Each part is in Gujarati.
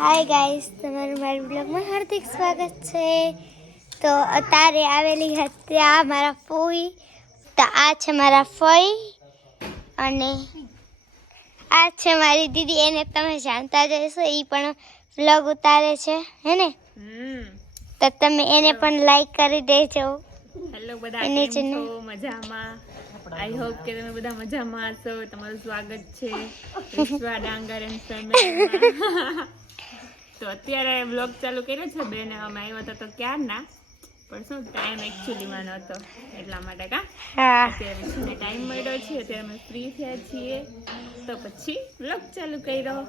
હાય ગાઈસ, તમારું મારા બ્લોગમાં હાર્દિક સ્વાગત છે. તો અત્યારે આવેલી હતી આ મારા ફોઈ, તો આ છે મારા ફઈ અને આ છે મારી દીદી. એને તમે જાણતા જ હશો, એ પણ વ્લોગ ઉતારે છે હે ને? તો તમે એને પણ લાઈક કરી દેજો. હેલો બધા, કેમ છો? મજામાં? આઈ હોપ કે તમે બધા મજામાં હશો. તમારું સ્વાગત છે વિશ્વા ડાંગર એન્ડ ફેમિલીમાં. તો અત્યારે વ્લોગ ચાલુ કર્યો છે બેન. અમે આવ્યા હતા તો ક્યારના, પણ શું ટાઈમ એકચ્યુઅલીમાં નહોતો એટલા માટે. અત્યારે ટાઈમ મળ્યો છે, અત્યારે અમે ફ્રી થયા છીએ તો પછી વ્લોગ ચાલુ કર્યો.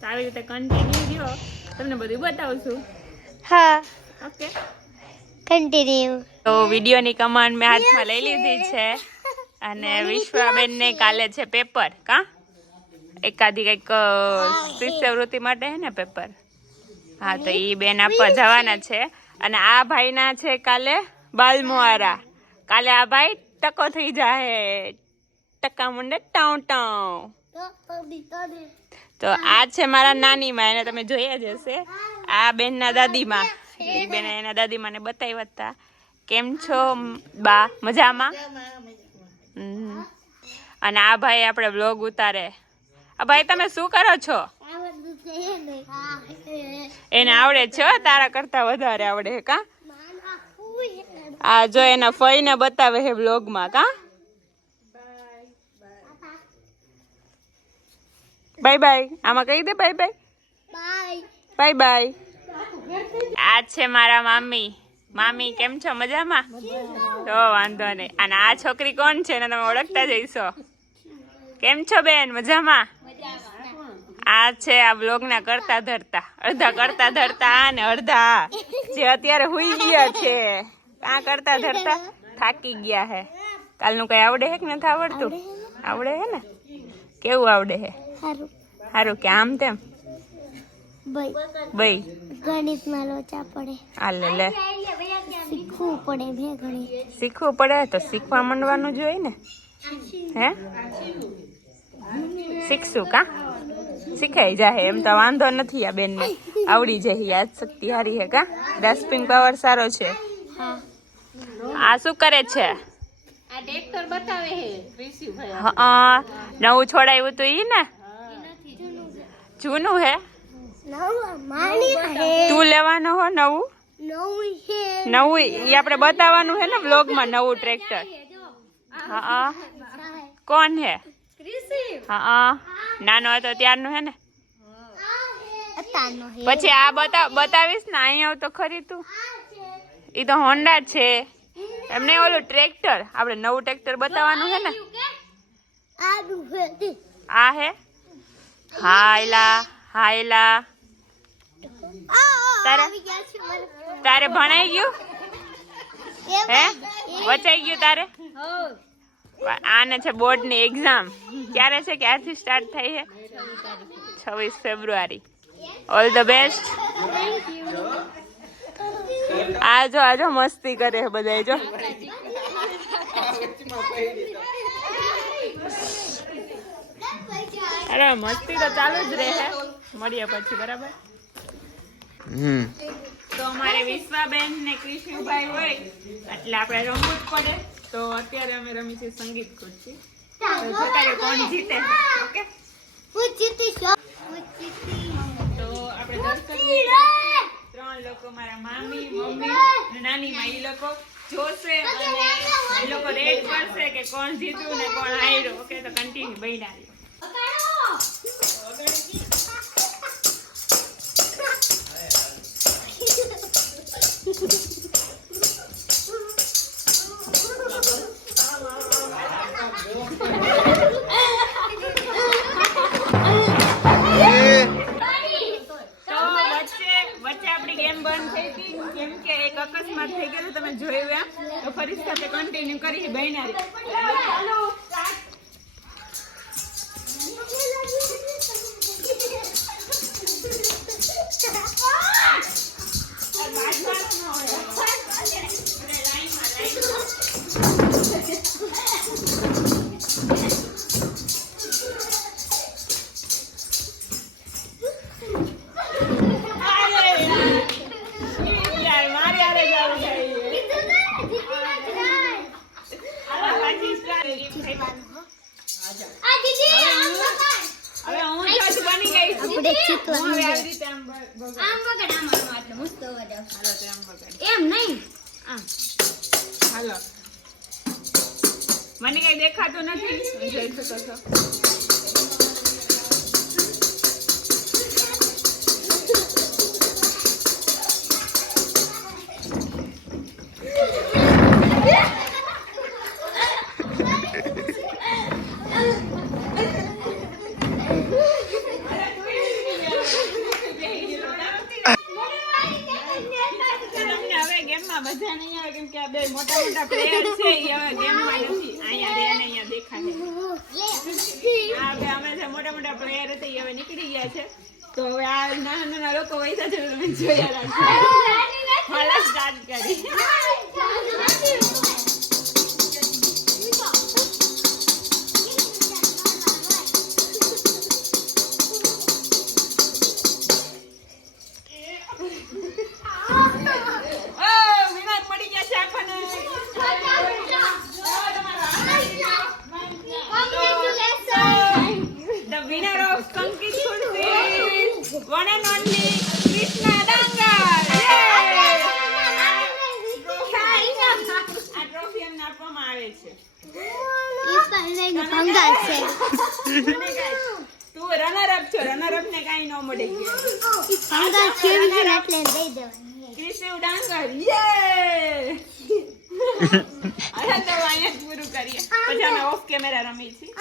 તો આવી રીતે કન્ટિન્યુ રહ્યો, તમને બધું બતાવશું. હા, ઓકે, કન્ટિન્યુ. તો વિડીયોની કમાન્ડ મેં હાથમાં લઈ લીધી છે અને વિશ્વાબેન ને કાલે છે પેપર. એકાદી કંઈક શિષ્યવૃત્તિ માટે હે ને પેપર. હા, તો એ બેન આપવા જવાના છે. અને આ ભાઈ ના છે કાલે બાલમોહારા. કાલે આ ભાઈ ટકો થઈ જાય, ટકા મુંડે ટાઉ ટાઉ. તો આ છે મારા નાની માં, એને તમે જોયા જ હશે. આ બેન ના દાદી માં, એ બેન એના દાદી માં ને બતાવ્યા હતા. કેમ છો બા? મજામાં? અને આ ભાઈ આપણે વ્લોગ ઉતારે. આ ભાઈ તમે શું કરો છો? એને આવડે છે, તારા કરતા વધારે આવડે હે. આ જો એના ફઈ ને બતાવે હે વ્લોગ માં. બાય બાય આમાં કહી દે. Bye bye. Bye bye. આ છે મારા મામી. મામી કેમ છો? મજામાં? તો વાંધો નહીં. અને આ છોકરી કોણ છે? એને તમે ઓળખતા જઈશો. કેમ છો બેન? મજામાં? આ છે આ બ્લોગ ના કરતા ધરતા, અડધા કરતા ધરતા અને અડધા જે અત્યારે હુઈ ગયા છે. આ કરતા ધરતા થાકી ગયા હે. કાલનું કઈ આવડે હે કે નથી આવડતું? આવડે હે ને? કેવું આવડે હે? સારું કે આમ તેમ? બઈ ગણિતમાં લોચા પડે. હાલે લે, શીખવું પડે. ગણિત શીખવું પડે તો શીખવા માંડવાનું જ હોય ને. હે, શીખશું શીખાઈ જાય એમ તો વાંધો નથી. આ બેન ને આવડી જાય, યાદ શક્તિ સારી હે. ગ્રાસ્પિંગ પાવર સારો છે. આ શું કરે છે? આ ટ્રેક્ટર બતાવે હે રિસીવ ભાઈ. હા, નવું છોડાયું તો ઈ ને? જૂનું હે? તું લેવાનો હો નવું? નવું ઈ આપણે બતાવવાનું હે ને વ્લોગ માં, નવું ટ્રેક્ટર. હા, કોણ હે? હા, નાનો હતો ત્યારનું હે ને? પછી આ બતાવીશ ને, અહીંયા આવ તો ખરી તું. ઈ તો હોન્ડા છે એમને. ઓલું ટ્રેક્ટર આપણે નવું ટ્રેક્ટર બતાવવાનું હે ને? આ હે? હાયલા તારે ભણાઈ ગયું હે? વચાઈ ગયું તારે? આને છે બોર્ડ ની એક્ઝામ. ક્યારે છે? ક્યારથી સ્ટાર્ટ થઈ છે? 26 ફેબ્રુઆરી. All the best. આજો મસ્તી કરે છે બધા. જો અરે મસ્તી તો ચાલુ જ રહે. મળીએ પછી, બરાબર? તો અમારે વિશ્વાબેન ને કૃષ્ણભાઈ હોય એટલે આપણે રમવું જ પડે. તો અત્યારે અમે રમી છે સંગીત ખુરશી. તો જોતા કોણ જીતે. ઓકે, તો આપણે દર્શક 3 લોકો, મારા મામી, મમ્મી અને નાની માં, એ લોકો જોશે અને એ લોકો રેટ કરશે કે કોણ જીત્યું ને કોણ હાર્યું. ઓકે, તો કન્ટિન્યુ બન્યા રહ્યો. કેમ કે એક અકસ્માત થઈ ગયો, તમે જોયું એમ. તો ફરી સાથે કન્ટિન્યુ કરી બહેનારી. હવે આવી રીતે આમ બગાડ. આમ વગર આમ આમ આટલો મસ્ત અવાજ આવશે. હાલો તો આમ બગાડ. એમ નહીં આમ હાલો મને કઈ દેખાતું નથી જોઈ શકો છો. તમને હવે ગેમમાં મજા નહીં આવે કેમ કે આ બે મોટા મોટા પ્લેયર છે એ હવે ગેમમાં નથી. અહીંયા રે ને અહીંયા દેખાય. આ બે અમે જે મોટા મોટા પ્લેયર હતા એ હવે નીકળી ગયા છે. તો હવે આ નાના નાના લોકો વૈસા છે તમે જોયા રાખજો. હાલા સ્ટાર્ટ કરી. One and only Krishna Dangar. આ ટ્રોફી અમને આપવામાં આવે છે. ભંગાર છે તું રનર અપ છો. રનર અપ ને કાઈ ન મળે. ભંગાર છે એટલે દઈ દેવાની. કૃષ્ણ ડાંગર યે. હવે તો અહીંયા જ પૂરું કરીએ. પછી અમે ઓફ કેમેરા રમી છીએ.